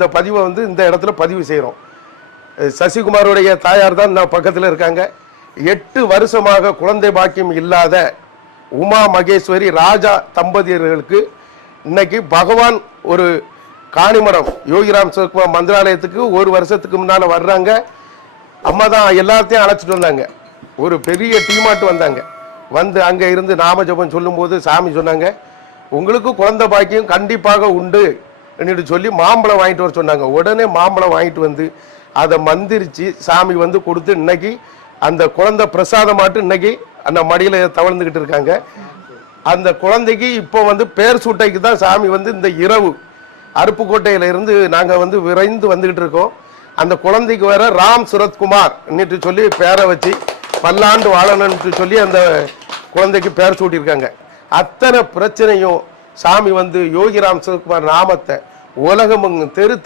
இந்த பதிவை வந்து இந்த இடத்துல பதிவு செய்கிறோம். சசிகுமாரோடைய தாயார் தான் நான் பக்கத்தில் இருக்காங்க. 8 வருஷமாக குழந்தை பாக்கியம் இல்லாத உமா மகேஸ்வரி ராஜா தம்பதியர்களுக்கு இன்னைக்கு பகவான் ஒரு காணிமடம் யோகிராம் சிவகுமார் மந்திராலயத்துக்கு 1 வருஷத்துக்கு முன்னால வர்றாங்க. அம்மா தான் எல்லாத்தையும் அழைச்சிட்டு வந்தாங்க. ஒரு பெரிய டீமாட்டு வந்தாங்க. வந்து அங்கே இருந்து நாம ஜபம் சொல்லும்போது சாமி சொன்னாங்க, உங்களுக்கு குழந்தை பாக்கியம் கண்டிப்பாக உண்டு என்று சொல்லி மாம்பழம் வாங்கிட்டு வர சொன்னாங்க. உடனே மாம்பழம் வாங்கிட்டு வந்து அதை மந்திரிச்சு சாமி வந்து கொடுத்து இன்னைக்கு அந்த குழந்தை பிரசாதமாட்டு இன்னைக்கு அந்த மடியில் தவழ்ந்துக்கிட்டு இருக்காங்க. அந்த குழந்தைக்கு இப்போ வந்து பேர் சூட்டைக்கு தான் சாமி வந்து இந்த இரவு அருப்புக்கோட்டையில இருந்து நாங்கள் வந்து விரைந்து வந்துக்கிட்டு இருக்கோம். அந்த குழந்தைக்கு வேற ராம் சுரத்குமார் இன்னிட்டு சொல்லி பேரை வச்சு பல்லாண்டு வாழணும்னு சொல்லி அந்த குழந்தைக்கு பேர் சூட்டியிருக்காங்க. அத்தனை பிரச்சனையும் சாமி வந்து யோகிராம் சிவகுமார் நாமத்தை உலகம் தெரு